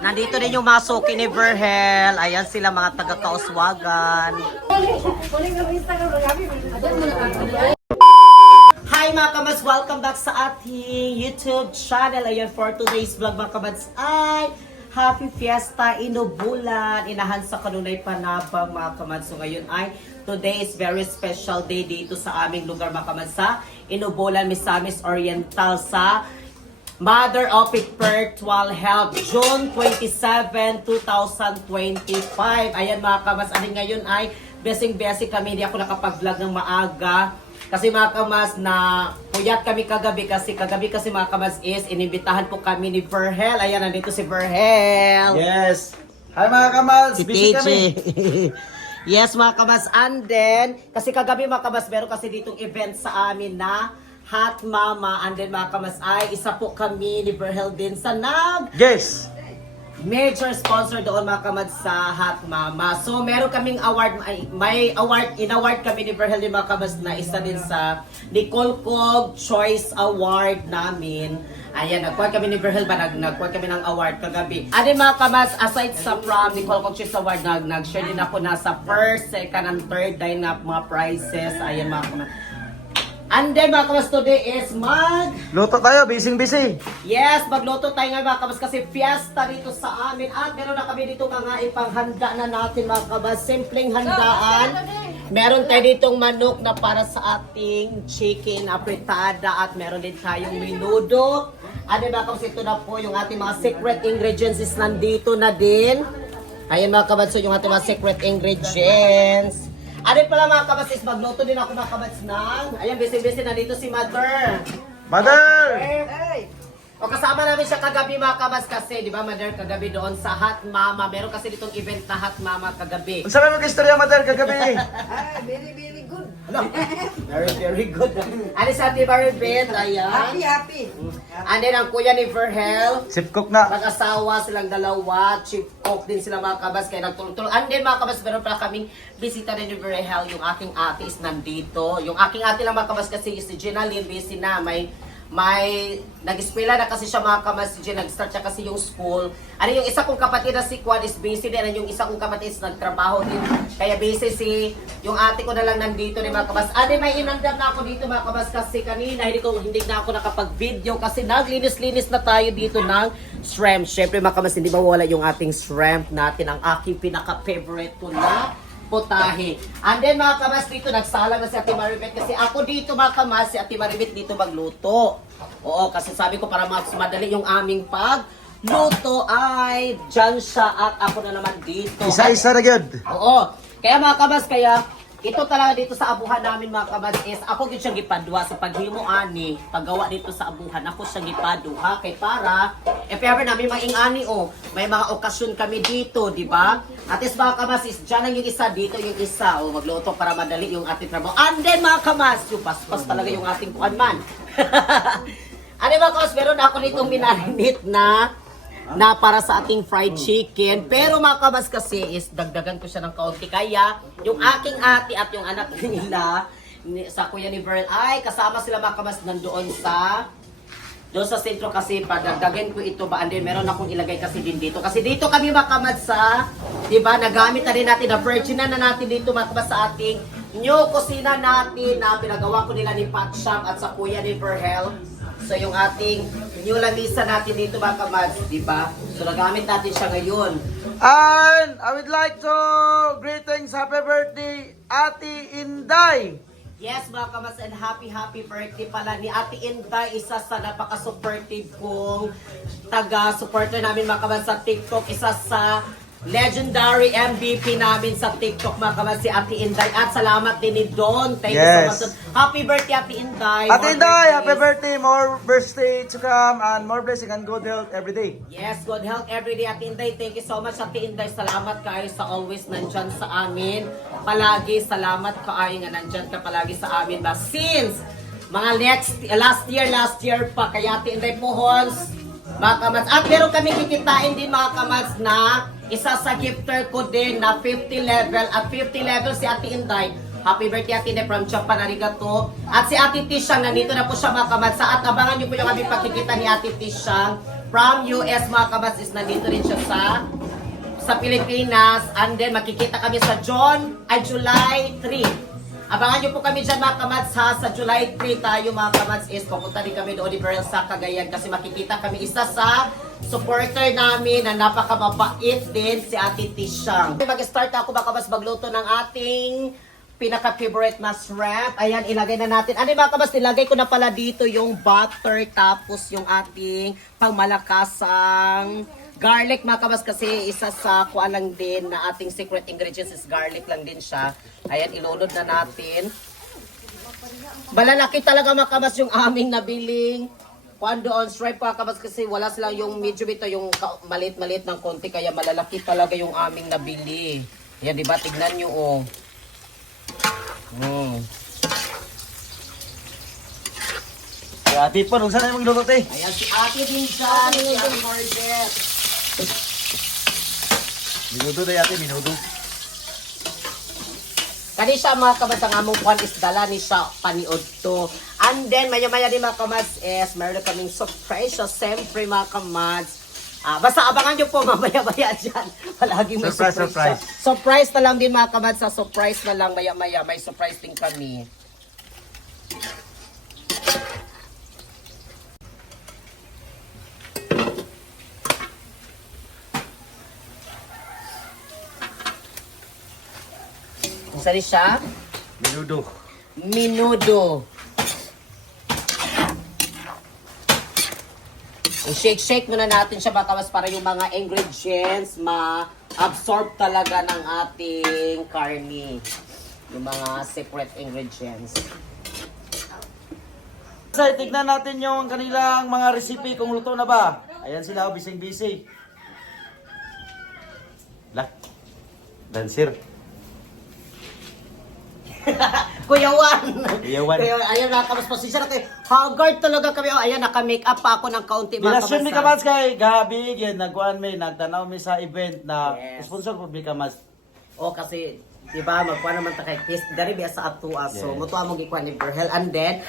Nandito din yung mga suki ni Verhel. Ayan sila mga taga-Kauswagan. Hi mga kamas! Welcome back sa ating YouTube channel. Ayan for today's vlog mga kamas ay Happy Fiesta Inubulan. Inahan sa kanunay panabang mga kamas. So ngayon ay today is very special day dito sa aming lugar mga kamas sa Inubulan, Misamis Oriental sa Mother of Perpetual Health, June 27, 2025. Ayan mga kamas, ngayon ay blessing kami. Hindi ako nakapag-vlog ng maaga. Kasi mga kamas, na puyat kami kagabi kasi mga kamas is inimbitahan po kami ni Verhel. Ayan, nandito si Verhel. Yes. Hi mga kamas, Si busy TJ. kami. Yes mga kamas, and then, kasi kagabi mga kamas, meron kasi ditong event sa amin na Hot Mama, and then mga kamas ay isa po kami ni Verhel din sa Yes. major sponsor doon mga kamas sa Hot Mama. So meron kaming award, may award, in-award kami ni Verhel din mga kamas na isa din sa Nicole Cog Choice Award namin. Ayan, nagkuha kami ni Verhel ba? Nagkuha kami ng award kagabi. And then mga kamas, aside sa from Nicole Cog Choice Award, nag-share din ako na sa first, second, and third din na mga prizes. Ayan mga kamas. And then mga kamas, today is Luto tayo, busy. Yes, magluto tayo ngayon mga kamas kasi fiesta dito sa amin. At meron na kami dito mga ipanghanda na natin mga kamas. Simpleng handaan. Meron tayo ditong manok na para sa ating chicken apretada. At meron din tayong menudo. At mga kamas, ito na po yung ating mga secret ingredients is nandito na din. Ayan mga kamas, so yung ating mga secret ingredients. Arin pala mga kabasis, magluto din ako mga kabats ng. Ayan, busy na dito si Mother. Mother! Hey! O kasama namin siya kagabi mga kabats kasi, di ba Mother, kagabi doon sa Hot Mama. Meron kasi ditong event na Hot Mama kagabi. Ang sarap mag-istorya, Mother, kagabi. Very good. Ano? Very good. Ano sa ating Maribeth? Ayan. Happy. And then ang kuya ni Verhel. Sip cook na. Mag-asawa silang dalawa, chief cook din sila mga kabas, kaya nagtulong-tulong. And then mga kabas, meron pala kaming bisita rin ni Verhel, yung aking ate is nandito. Yung aking ate lang mga kabas kasi si Gina Lynn, busy na, may nag-eskwela na kasi siya mga kabas, si Gina, nag-start siya kasi yung school. Ano yung isa kong kapatid na si Kwan is busy din, and yung isa kong kapatid is nagtrabaho din. Kaya busy yung ate ko na lang nandito ni mga kabas. Ano may inandam na ako dito mga kabas kasi kanina, hindi na ako nakapag-video kasi naglinis-linis na tayo dito ng shrimp. Siyempre mga kabas, hindi mawala yung ating shrimp natin, ang aking pinaka-favorite ko na potahe. And then mga kamas, dito nagsala na si Ate Maribeth kasi ako dito mga kamas, si Ate Maribeth dito magluto. Oo, kasi sabi ko para mas madali yung aming pagluto ay dyan siya at ako na naman dito. Isa-isa na good. Oo. Kaya mga kabas, ito talaga dito sa abuhan namin mga kabas is ako din siya gipadwa sa paghimo ani, paggawa dito sa abuhan, ako siya gipadwa kay para if ever namin maingani may mga okasyon kami dito, di ba? At is mga kabas is dyan ang yung isa, dito yung isa, magluto para madali yung ating trabaho. And then mga kabas, yung paspas talaga yung ating kuanman. Ano mga kabas, meron ako ditong minarinate na para sa ating fried chicken. Pero mga kabas kasi is dagdagan ko siya ng kaunti. Kaya yung aking ate at yung anak nila sa kuya ni Verl ay kasama sila mga kabas nandoon doon sa sentro kasi padagdagan ko ito ba. And then meron akong ilagay kasi din dito. Kasi dito kami mga kabas sa, di ba, nagamit na rin natin, na virgin na natin dito mga kabas sa ating new kusina natin na pinagawa ko nila ni Pat Sham at sa kuya ni Verhel. So yung ating new lamisa natin dito mga kamads, di ba? So nagamit natin siya ngayon. And I would like to greetings, happy birthday, Ate Inday. Yes mga kamads, and happy birthday pala ni Ate Inday, isa sa napaka-supportive kong taga-supporter namin mga kamads sa TikTok, isa sa legendary MVP namin sa TikTok mga kamads, si Ate Inday. At salamat din ni Don. Thank you so much. Happy birthday Ate Inday. Ate Inday, happy birthday, more birthday to come and more blessing and good health every day. Yes, good health every day Ate Inday. Thank you so much Ate Inday. Salamat kayo sa always nandyan sa amin. Palagi salamat kayo nga nandyan ka palagi sa amin ba. Since mga last year pa kaya Ate Inday Puhons, mga kamads. At meron kami kikitain din mga kamads na isa sa gifter ko din na 50 level at 50 level si Ate Inday. Happy birthday Ate Inday from Japan, arigato. At si Ate Tishang, nandito na po siya mga kamatsa. At abangan niyo po yung aming pagkikita ni Ate Tishang from US mga kamatsa. Is nandito rin siya sa Pilipinas. And then makikita kami sa July 3. Abangan niyo po kami dyan mga kamats ha. Sa July 3 tayo mga kamats is pupunta din kami doon ni Beryl sa Cagayan kasi makikita kami isa sa supporter namin na napakamabait din si Ate Tishang. Mag-start ako mga kamats magluto ng ating pinaka-favorite na shrimp. Ayan, ilagay na natin. Ano mga kamats, nilagay ko na pala dito yung butter tapos yung ating pangmalakasang garlic mga kabas kasi isa sa kuha lang din na ating secret ingredients is garlic lang din siya. Ayan, ilunod na natin. Malalaki talaga mga kabas yung aming nabiling kuan doon shrimp mga kabas kasi wala silang yung medyo ito yung maliit-maliit ng konti kaya malalaki talaga yung aming nabili. Ayan, diba? Tignan nyo oh. Si ate po, nung saan na yung magluto, te? Ayan, si ate din siya. Si Ate Marget. Minudo na ate, minudo. Kani siya mga kabas ang among kuhan is dala ni siya paniod to. And then maya-maya din mga kamas is meron kaming surprise siya siyempre mga kamas. Basta abangan nyo po mamaya-maya dyan. Palaging may surprise. Surprise. Surprise na lang din mga kamas. Sa surprise na lang maya-maya. May surprise din kami. Isa rin siya? Minudo. Minudo. I-shake-shake muna natin siya baka mas para yung mga ingredients ma-absorb talaga ng ating karni. Yung mga secret ingredients. So, tignan natin yung kanilang mga recipe kung luto na ba. Ayan sila, bising-busy. Lah. Dancer. Kuya Juan. Kuya Juan. Ayan, nakamas pasensya na kayo. Haggard talaga kami. Oh, ayan, naka-make up pa ako ng kaunti. Bilasyon mi kamas kay Gabi, yan, nagkuhan mi, nagtanaw mi sa event na Yes. sponsor po mi kamas. O kasi, di ba, magkuha naman ta kay Kiss. Dari biya sa atua. So, Yes. mutuwa mong ikuha ni Berhel. And then,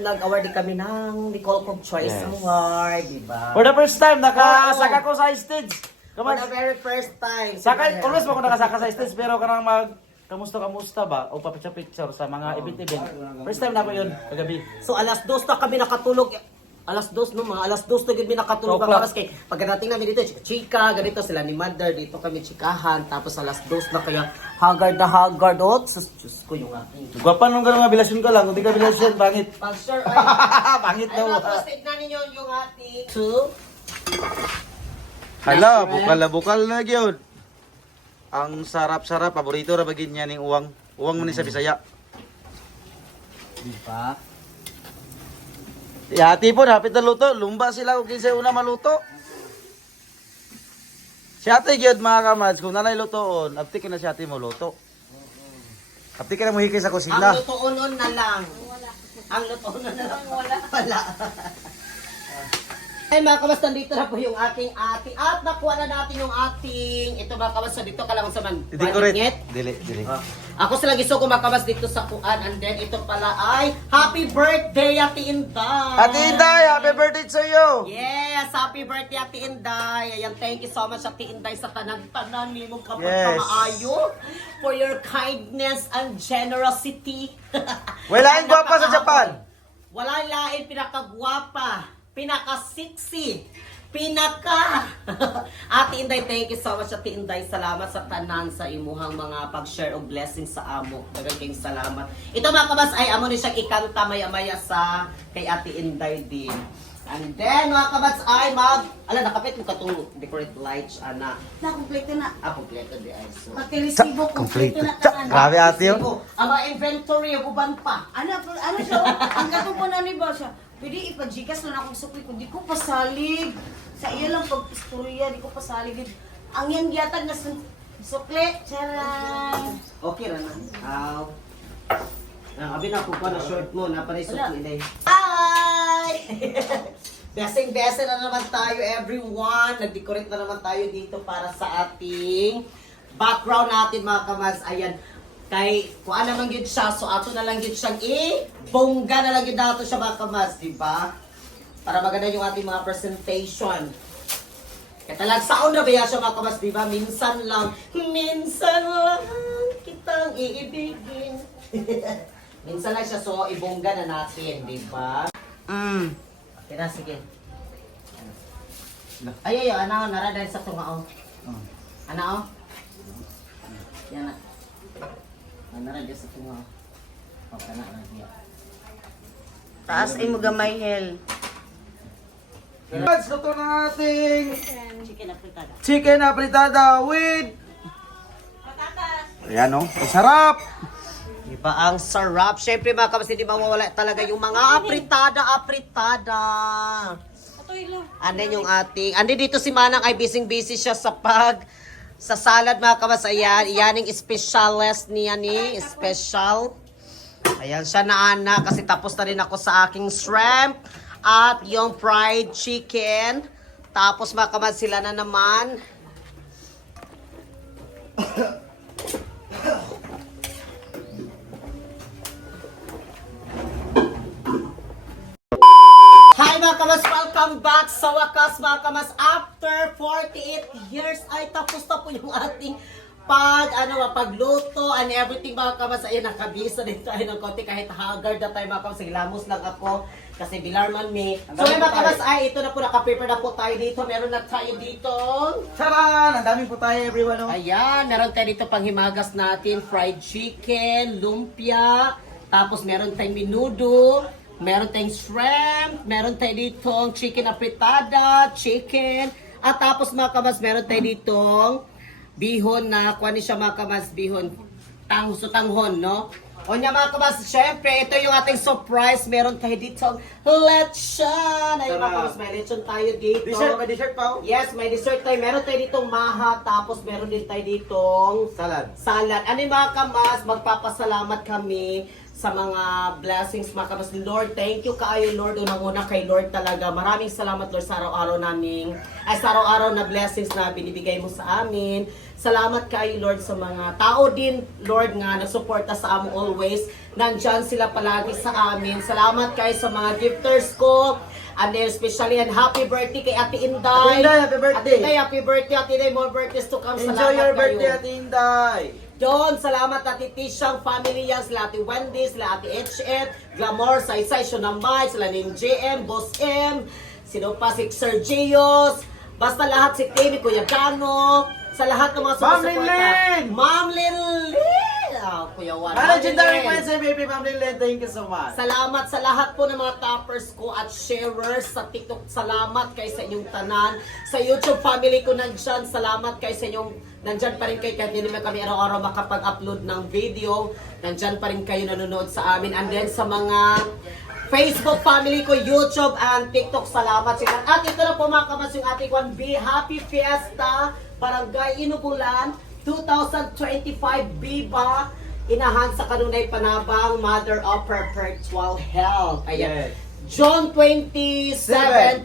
nag-award din kami ng Nicole Cobb Choice Yes. Award, di ba? For the first time, nakasaka ko sa stage. For Kamas, the very first time. si sakay, Berhel. always mo ko nakasaka sa stage, pero kanang kamusta ba? O papicture sa mga event. First time na ko yun, kagabi. So, alas 2 na kami nakatulog. Alas 2 no, mga alas 2 na kami nakatulog. So, Tapos kay pagdating namin dito, chika, ganito sila ni Mother, dito kami chikahan. Tapos alas 2 na kaya haggard na haggard. Oh, Diyos ko yung aking. Gwapan nung gano'ng bilasyon ka lang, kung di ka bilasyon, pangit. Pag-sure ay. Pangit Ay, daw. tapos tignan ninyo yung ating soup. Hala, Restaurant. bukal na yun. Ang sarap-sarap, paborito ra bagin niya ning uwang. Uwang mo ni sa Bisaya. Di ba? Ati po, hapit na luto. Lumba sila kung kinsa una maluto. Si ate gyud mga kamads, kung nanay lutoon, abti ka na si ate mo luto. Abti ka na mo hikay sa kusina. Ang lutoon na lang. Ang lutoon na lang. Wala. Ay mga kamas, nandito na po yung ating ate. At nakuha na natin yung ating, ito mga kamas, dito ka lang sa man. Decorate. Dili. Ako sila giso ko mga kamas dito sa kuan. And then ito pala ay happy birthday Ate Inday! Ate Inday, happy birthday sa iyo! Yes, happy birthday Ate Inday. Ayan, thank you so much Ate Inday sa tanan-tanan ni mong Yes. kapagpamaayo for your kindness and generosity. Wala ang gwapa sa Japan. Wala lain pinakagwapa, pinaka-sexy, pinaka. Ate Inday, thank you so much Ate Inday. Salamat sa tanan sa imuhang mga pag-share of blessings sa amo. Daghang kayong salamat. Ito mga kabas ay amo ni siyang ikanta maya-maya sa kay Ate Inday din. And then mga kabats ay nakapit mo katong decorate lights ana. Na-complete na. Kompleto di ay so. Pati resibo, complete na tanan. Grabe ate yun. Ang mga inventory uban pa. Ano siya? Ang katong po na ni ba siya? Pwede ipajikas na akong sukli ko. Di ko pasalig. Sa iya lang pag-istorya, di ko pasalig. Ang yan giyatag na sukli. Charan! Okay ra na. Abi na kukuha na short mo na panay Wala. sukli day. Hi! Blessing na naman tayo everyone. Nag-decorate na naman tayo dito para sa ating background natin mga kamas. Ayan. Kay, kuha naman yun siya, so ato na lang yun siyang bongga na lang yun nato siya mga kamas, di ba? Para maganda yung ating mga presentation. Kaya talag saon na ba yan siya mga kamas, di ba? Minsan lang kitang iibigin. Minsan lang siya, so ibongga na natin, di ba? Okay na, sige. Ay, ano, nara dahil sa tungao. Ano? Yan na. Nara dahil sa tungao. Okay na, niya. Taas ay mo gamay, Hel. Let's luto na ating Chicken afritada. chicken apritada with... Ayan o, sarap! Diba ang sarap? Siyempre mga kamas, hindi mawawala talaga yung mga apritada. Andin yung ating, andin dito si Manang ay busy siya sa salad mga kamas. Ayan, yan yung specialist niya ni, special. Ayan siya na ana kasi tapos na rin ako sa aking shrimp at yung fried chicken. Tapos mga kamas sila na naman. Hi mga kamas! Welcome back sa wakas mga kamas. After 48 years ay tapos na po yung ating pagluto and everything mga kamas. Ayun, nakabisa din tayo ng konti kahit haggard na tayo mga kamas. Lamos lang ako kasi bilarman me. So mga kamas ay ito na po, nakaprepare na po tayo dito. Meron na tayo dito. Charan! Ang daming po tayo everyone o. Ayan, meron tayo dito panghimagas natin. Fried chicken, lumpia. Tapos meron tayong menudo. Meron tayong shrimp, meron tayo ditong chicken apritada, chicken, at tapos mga kamas, meron tayo ditong bihon na, kuha ni siya mga kamas, bihon, tanghon, no? O niya mga kamas, syempre, ito yung ating surprise, meron tayo ditong lechon. Ayun mga kamas, may lechon tayo dito. May dessert pa o? Yes, may dessert tayo. Meron tayo ditong maha, tapos meron din tayo ditong salad. Ano yung mga kamas, magpapasalamat kami sa mga blessings mga kamas. Lord, thank you kaayo Lord. Unang-una kay Lord talaga. Maraming salamat Lord sa araw-araw naming, sa araw-araw na blessings na binibigay mo sa amin. Salamat kaayo Lord sa mga tao din Lord nga nasuporta sa amo always. Nandyan sila palagi sa amin. Salamat kayo sa mga gifters ko. And then especially and happy birthday kay Ate Inday. Ate Inday, happy birthday. Ate Inday, happy birthday. Ate Inday, more birthdays to come. Enjoy Salamat your kayo. birthday, Ate Inday! Don, salamat Ate Tishang family yan, sila Ate Wendy, sila Ate HF, Glamour, Saysay, Shonamay, sila Ning JM, Boss M, sino pa si Sir Gios, basta lahat si Timmy, Kuya Gano, sa lahat ng mga Ma'am Linlin! Ma'am Linlin! Oh, Kuya Juan. Mga legendary friends sa baby Ma'am Linlin, thank you so much. Salamat sa lahat po ng mga toppers ko at sharers sa TikTok. Salamat kay sa inyong tanan. Sa YouTube family ko nandyan. Salamat kay sa inyong nandyan pa rin kayo kahit hindi naman kami araw-araw makapag-upload ng video. Nandyan pa rin kayo nanonood sa amin. And then sa mga Facebook family ko, YouTube and TikTok, salamat sila. At ito na po mga kamas yung ating 1B. Happy Fiesta, Barangay Inubulan, 2025 Biba, inahan sa kanunay panabang, Mother of Perpetual Health. Ayan. Yes. John 27, 2025.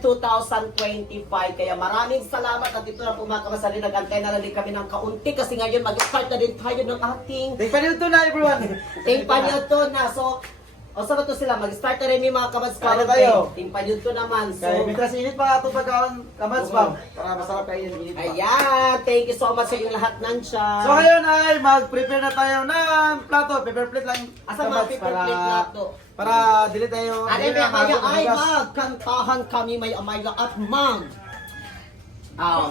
Kaya maraming salamat at ito na po mga kamasali. Nag-antay na lang din kami ng kaunti kasi ngayon mag-start na din tayo ng ating Thank you na everyone! Timpanyoto na. So, o sa to sila, mag-start na rin yung mga kabats Kaya tayo. Timpanyoto naman. So, Kaya mitras init pa ito pagkaon kamats Ma'am. Para masarap kayo yung init pa. ayan. Thank you so much sa inyong lahat nandyan. So ngayon ay mag-prepare na tayo ng plato. Paper plate lang Asa mga paper plate na to? Para dili tayo. Ano may amaya ay magkantahan kami may amaya at mag.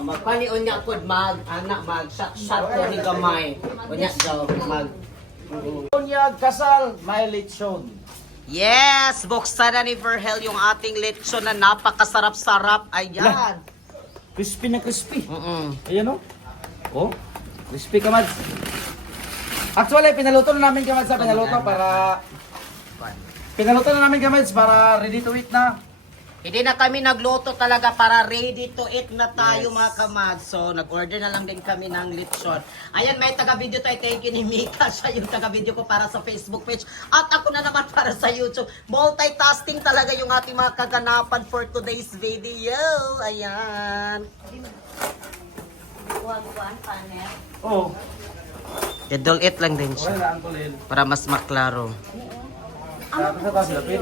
Magpanion niya po mag-shot ko ni gamay. Unya daw, mag. Kunyag kasal, may lechon. Yes! Buksan na ni Verhel yung ating lechon na napakasarap-sarap. Ayan. Crispy na crispy. Mm-mm. Ayan o. Oh, crispy kamads. Actually, pinaluto na namin kamads sa pinaluto para... Pinaluto na namin kamads para ready to eat na. Hindi na kami nagluto talaga para ready to eat na tayo Yes. mga kamad. So, nag-order na lang din kami ng lechon. Ayan, may taga-video tayo. Thank you ni Mika. Siya yung taga-video ko para sa Facebook page. At ako na naman para sa YouTube. Multitasking talaga yung ating mga kaganapan for today's video. Ayan. Buwan-buwan, panel. Oh. Idol it lang din siya. Wala ang tulin. Para mas maklaro. Sa silapin. Silapin.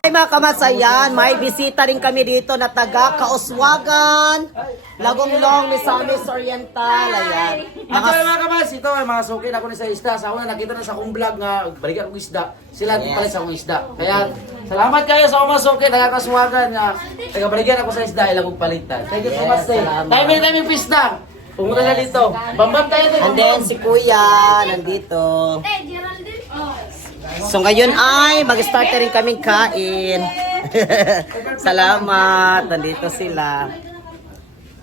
Ay mga kamatsayan, may bisita rin kami dito na taga Kauswagan, Lagomlong, Misamis Oriental. Ayan. Mga kabas, ito ay mga sukin ako ni sa isda. Sa una nakita na sa akong vlog nga balikan akong isda. Sila Yes. palit sa akong isda. Kaya salamat kayo sa mga sukin, nakakaswagan nga tagabalikan ako sa isda ilang kong palitan. Thank you so much. salamat. Time pista. Pumunta na dito. Bambam tayo dito. And then si Kuya nandito. So ngayon ay mag-start na rin kaming kain. Salamat, nandito sila.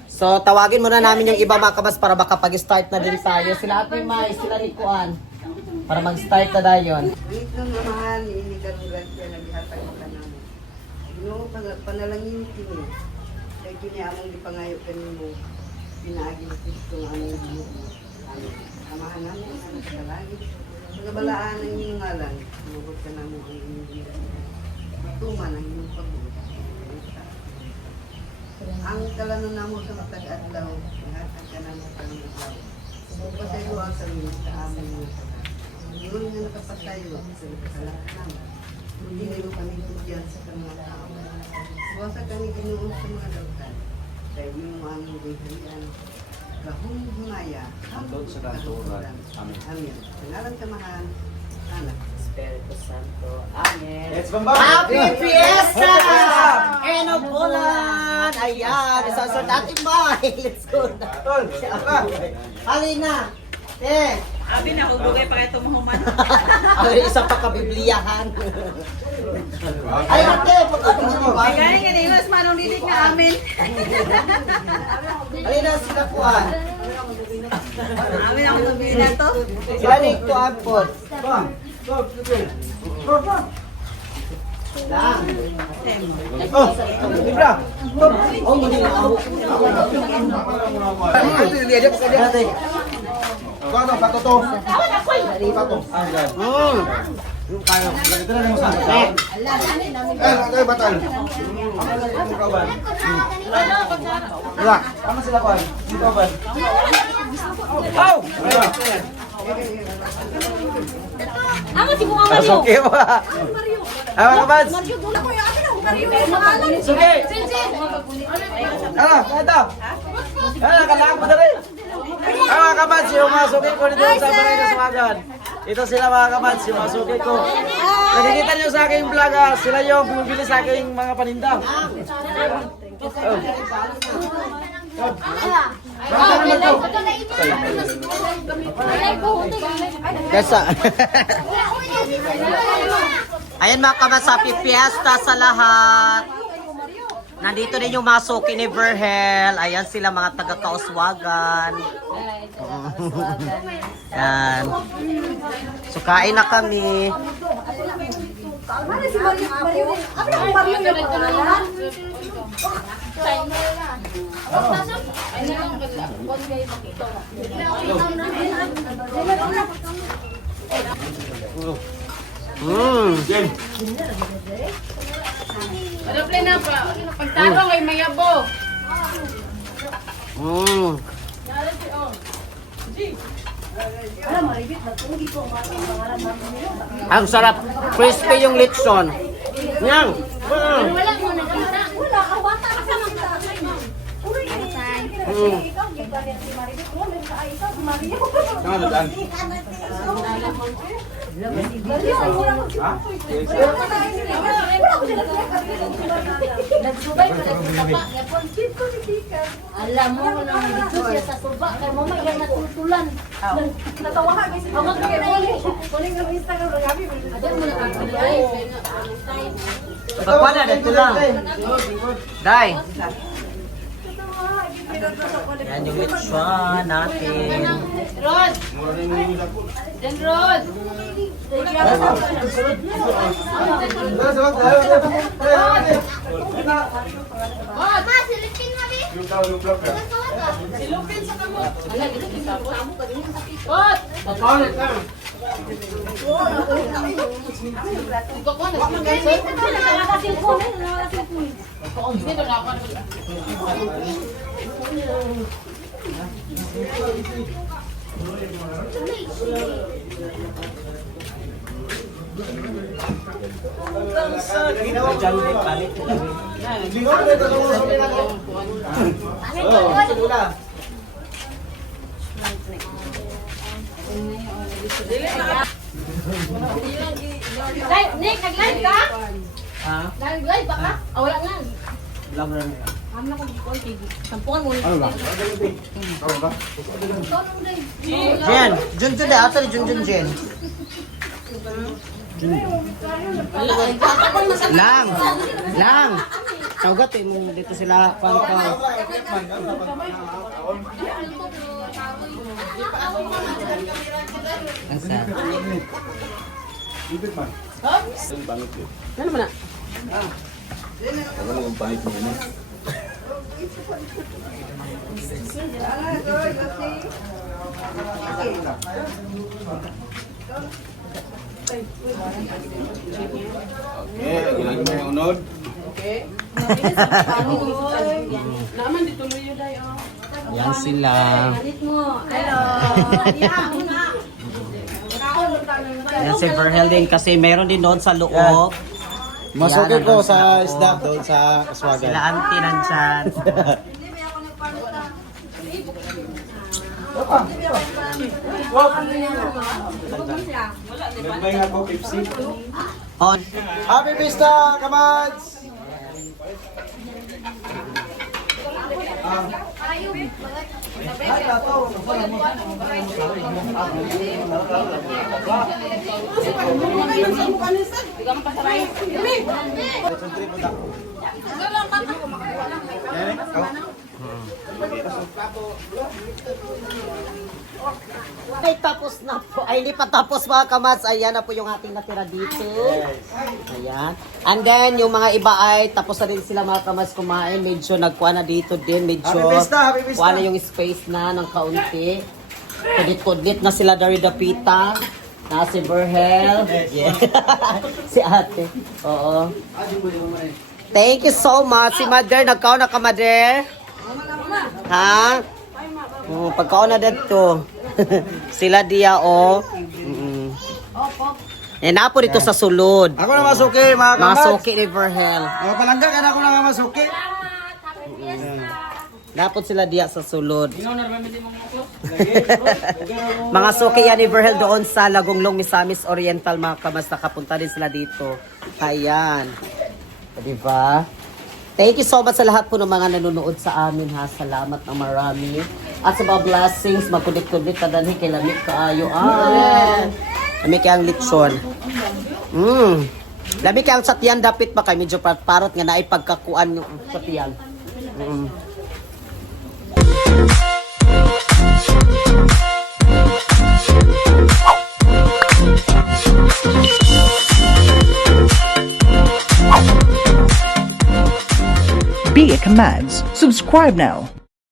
So tawagin muna namin yung iba mga kabas para baka pag-start na din tayo. Sila Ate Mai, sila ni Kuan. Para mag-start na tayo. Wait lang naman, ini karugan siya naghatag ka naman. No, panalangin kini. Kaya kini among gipangayo kanimo. Pinaagi Kristo ang among Ginoo. Amahan namin ang sa langit. Pagabalaan ang inyong ngalan. Tumubot ka namin ang inyong Ginoo. Tuman ang inyong pagbuot. Ang kalanon namo sa matag adlaw, ihatag ka namin sa adlaw. Pasaylo ang samin sa aming mga yun nga nakapatayo sa kasalanan. Hindi nilo kami tugyan sa mga tao. Suwasa kami Ginoo sa mga dautan. Kaya yung aming dihan kahung-hungaya. Hangtod sa kanturan. Amen. Amen. Pangalan samahan. Anak. Espiritu Santo. Amen. Let's bambam. Happy Fiesta! End of bulan! Ayan, isasort ating bahay. Let's go na. Tol, Halina! Eh! Abi na, hugugay pa ito mahuman. Ay, isa pa kabibliyahan. Ay, ate, pagkakunin mo ba? Kaya nga nila, mas manong didik na amin. Halina, sila kuhan. Amin ako sabihin na to. Sila ni kuhan po. Lang. Oh, Libra. Oh, hindi na ako. Ate. Paano patuto? Pato. Kaya, lagito na mo sa akin. Okay, batal. Wala. Tama sila ko. Dito ba? Oh! Amo si Bunga Mario. Okay ba? Ay, mga kabads. Mario, dula ko yung akin ako. Mario, yung pangalan. Sige. Ano? Ito. Ano, kailangan mo na rin. Ay, mga kabads, yung mga suki ko dito sa Barangay Kaswagan. Ito sila mga kabads, yung mga suki ko. Nakikita nyo sa aking vlog, sila yung bumibili sa aking mga paninda. Kesa. Ayan mga kabas, happy fiesta sa lahat. Nandito din yung mga suki ni Verhel. Ayan sila mga taga-Kauswagan. Yan. So kain na kami. Ano si Mario? Mario, ano ang Mario yung pangalan? Doble na pa. Pagtarong ay mayabo. Ang sarap. Crispy yung lechon. Yan. Wala mo nakita. Wala, awata ka sa mga tatay. Uy, ikaw, giba niya si Mario. Wala, ay ikaw, si Mario. Nagsubay pa na sa baba. Alam mo na dito siya sa suba. Kaya mo may yan natutulan. Natawa ka, kasi Awag ka na yun. kuning ng Instagram na gabi. Adan mo na kakaliay. Pagpada, dito lang. Day. Yan yung lechon natin. Rod! Jan Rod! Ma, silipin mo, Bi. Silupin sa kamot. Ala, dito kita po. Rod! Ikaw ko na. Dito na ako. Nick, nag-live ka? Ha? Nag-live ba ka? Ah, wala nga. Lang rin. Ano ko gikon kay tampuan mo. Ano ba? Jen, Jun da ato ni Jun Jen. Lang. Tawgat mo dito sila pangkaw. Asa? Ano man na? Yan sila. Yan si Verhel din kasi meron din doon sa loob. Masukin Yan, ko nandun sa sila. isda doon sa Kaswagan. Sila auntie nandyan. On. Happy Pista, kamads! Ay, tapos na po. Ay, hindi pa tapos mga kamats. Ayan na po yung ating natira dito. Ayan. And then, yung mga iba ay tapos na din sila mga kamats kumain. Medyo nagkuha na dito din. Medyo Happy Pista, happy Pista. kuha na yung space na ng kaunti. Kudit-kudit na sila dari dapita. Na si Verhel. Yeah. Si ate. Oo. Thank you so much. Si Mother, nagkaon na ka, Mother? Ha? Pagkaon na dito. Sila diya, oh. Eh, napo dito sa sulod. Ako na masuki, mga Mga kamads. suki ni Verhel. Palangga ka na ako na masuki. Napot sila diya sa sulod. Mga suki yan ni Verhel doon sa Lagonglong, Misamis Oriental, mga kamas. Nakapunta din sila dito. Ayan. Diba? Thank you so much sa lahat po ng mga nanonood sa amin, ha. Salamat ng marami. At sa mga blessings, magkudit-kudit ka danhi kay lamig kaayo. Lamig kay ang lechon. Lamig kay ang satyan dapit pa kay medyo parot nga naay pagkakuan yung satyan. Be a Commands. Subscribe now.